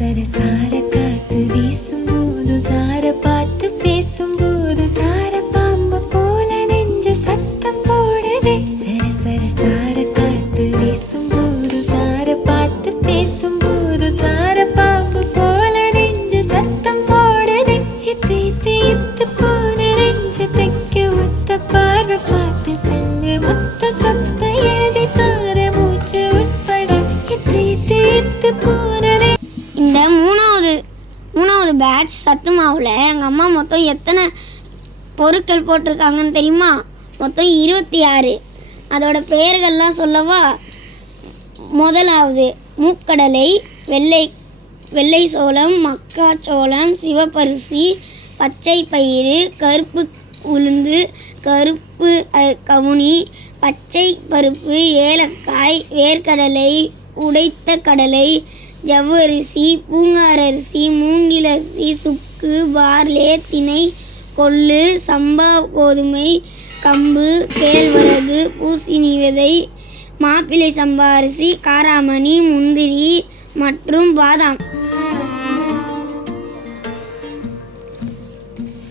சர சார காத்து வீசும்போது சார பார்த்து பேசும்போது சார பாம்பு போல நெஞ்சு சத்தம் போடுதே. சர சர சார காத்து வீசும்போது சார பார்த்து பேசும்போது சார பாம்பு போல நெஞ்சு சத்தம் போடுதே. இத்து இத்து இத்து போன நெஞ்சு தைக்க ஒத்த பார்வை பார்த்து செல்லு மொத்த சொத்த எழுதி தார மூச்சு உட்பட இத்து இத்து இத்து போன. இந்த மூணாவது பேட்ச் சத்து மாவில் எங்கள் அம்மா மொத்தம் எத்தனை பொருட்கள் போட்டிருக்காங்கன்னு தெரியுமா? மொத்தம் 26. அதோட பெயர்கள்லாம் சொல்லவா? முதலாவது மூக்கடலை, வெள்ளை சோளம், மக்காச்சோளம், சிவப்பரிசி, பச்சை பயிறு, கருப்பு உளுந்து, கருப்பு கவுனி, பச்சை பருப்பு, ஏலக்காய், வேர்க்கடலை, உடைத்த கடலை, ஜவ்வரிசி, பூங்காரரிசி, மூங்கிலரிசி, சுக்கு, பார்லே, திணை, கொள்ளு, சம்பா கோதுமை, கம்பு, கேழ்வரகு, பூசணி விதை, மாப்பிள்ளை சம்பா அரிசி, காராமணி, முந்திரி மற்றும் பாதாம்.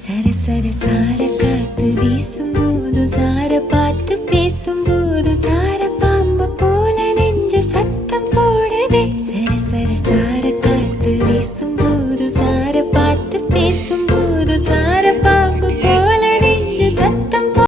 சர சர சார